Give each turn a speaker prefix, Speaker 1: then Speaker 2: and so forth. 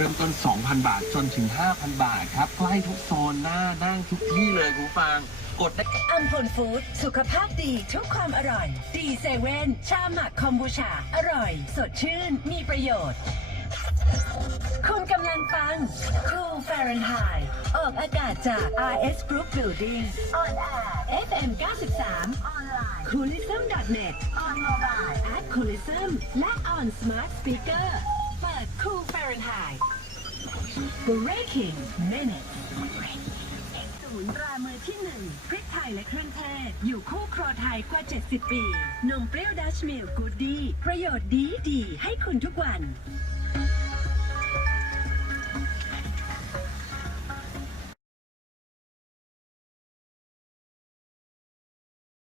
Speaker 1: เริ่มต้น 2,000 บาทจนถึง 5,000 บาทครับใกล้ทุกโซนหน้านั่งทุกที่เลยคุณผู้ฟัง กดได้
Speaker 2: อัมพลฟู้ดสุขภาพดีทุกความอร่อย ดีเซเว่นชาหมักคอมบูชา อร่อย สดชื่น มีประโยชน์ คุณกำลังฟัง Cool Fahrenheit ออกอากาศจาก RS Group Building on air FM 93 ออนไลน์ coolism.net on mobile at coolism และ on smart speaker Breaking minute ศูนย์รามือที่หนึ่งพริกไทยและเครื่องเทศ อยู่คู่ครัวไทยกว่า 70 ปี นมเปรี้ยวดัชมิลกูดดี ประโยชน์ดีดีให้คุณทุกวัน